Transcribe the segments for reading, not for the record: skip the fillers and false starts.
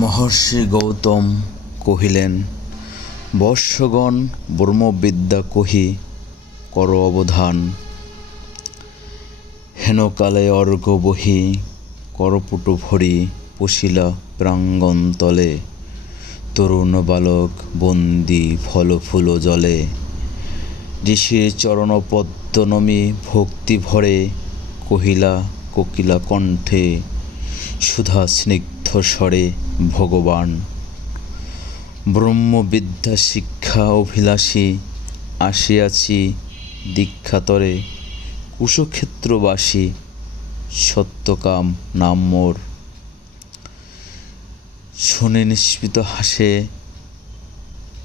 মহর্ষি গৌতম কহিলেন, বর্ষগণ ব্রহ্মবিদ্যা কহি কর অবধান। হেনকালে অর্ঘ্য বহি করপুটু ভরি পশিলা প্রাঙ্গণতলে। তরুণ বালক বন্দী ফল ফুল জলে। ঋষির চরণপদ্ম নমি ভক্তি ভরে কহিলা কোকিলা কণ্ঠে সুধা স্নিগ্ধ স্বরে ভগবান। ব্রহ্মবিদ্যা শিক্ষা অভিলাষী আসিয়াছি দীক্ষাতরে। কুশক্ষেত্রবাসী সত্যকাম নাম মোর। শুনে নিস্মিত হাসে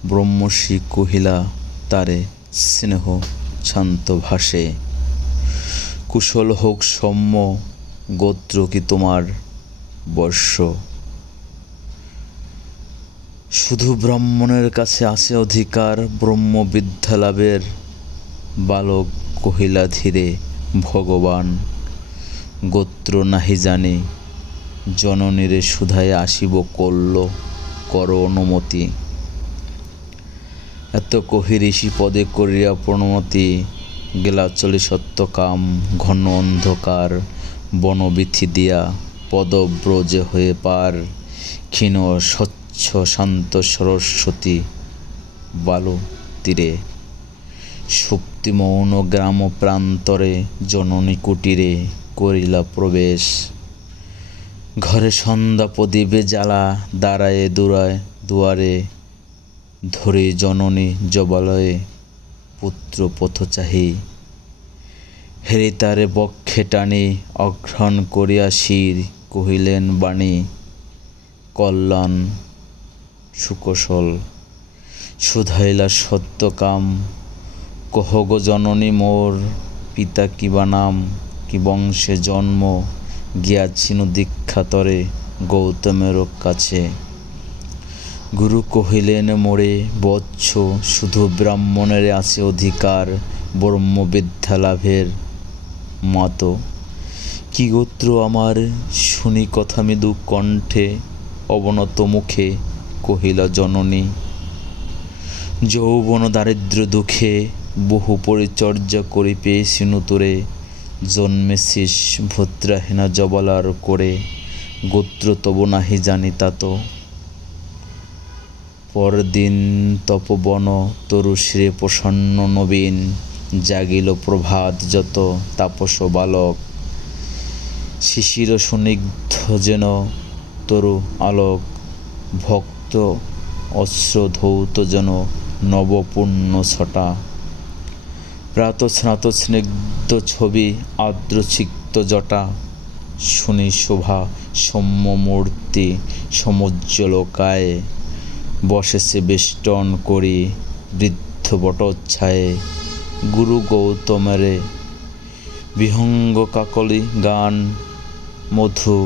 ব্রহ্মর্ষি কহিলা তারে স্নেহ শান্ত ভাষে। কুশল হোক সৌম্য গোত্র কি তোমার বর্ষ। শুধু ব্রাহ্মণের কাছে আছে অধিকার ব্রহ্মবিদ্যা লাভের। বালক কহিলা ধীরে, ভগবান গোত্র নাহি জানি। জননীরে সুধায় আসিব কল্য কর অনুমতি। এত কহি ঋষি পদে করিয়া প্রণমতি। গেলা চলে সত্যকাম ঘন অন্ধকার। বনবীথি দিয়া পদব্রজে হয়ে পার। ক্ষীণ স্বচ্ছ শান্ত সরস্বতী বালু তীরে। সুপ্তি মৌন গ্রাম প্রান্তরে জননী কুটিরে করিলা প্রবেশ। ঘরে সন্ধ্যা প্রদীপে জ্বালা দাঁড়ায়ে দুয়ারে। ধরে জননী জবালয়ে পুত্র পথচাহী। হেরি তারে বক্ষে টানি অঘ্রাণ করিয়া শির কহিলেন বাণী। কল্যাণ সুকৌশল শুধাইলা সত্যকাম। কহ গো জননী মোর পিতা কিবা নাম। কি বংশে জন্ম গিয়াছিনু দীক্ষাতরে গৌতমের কাছে। গুরু কহিলেন মোরে বৎস শুধু ব্রাহ্মণের আছে অধিকার ব্রহ্মবিদ্যা লাভের। মাতো কি গোত্র আমার শুনি কথা মৃদু কণ্ঠে অবনত মুখে কহিলা জননী। যৌবন দারিদ্র্য দুঃখে বহু পরিচর্যা করি পেয়েছিনু তোরে। জন্মেছিস ভদ্রাহীনা জবালার করে। গোত্র তব নাহি জানি তাত। পরদিন তপবন তরুশ্রী প্রসন্ন নবীন। জাগিল প্রভাত যত তাপস বালক। শিশির সুনিগ্ধ যেন তরু আলোক। ভক্ত অশ্র ধৌত যেন নবপূর্ণ ছটা। প্রাতঃস্নাত স্নিগ্ধ ছবি আর্দ্র সিক্ত জটা। শুনি শোভা সৌম্য মূর্তি সমুজ্জ্বল কায়ে। বসেছে বেষ্টন করি বৃদ্ধ বটচ্ছায়ে। গুরু গৌতমেরে বিহঙ্গ কাকলি গান। মধু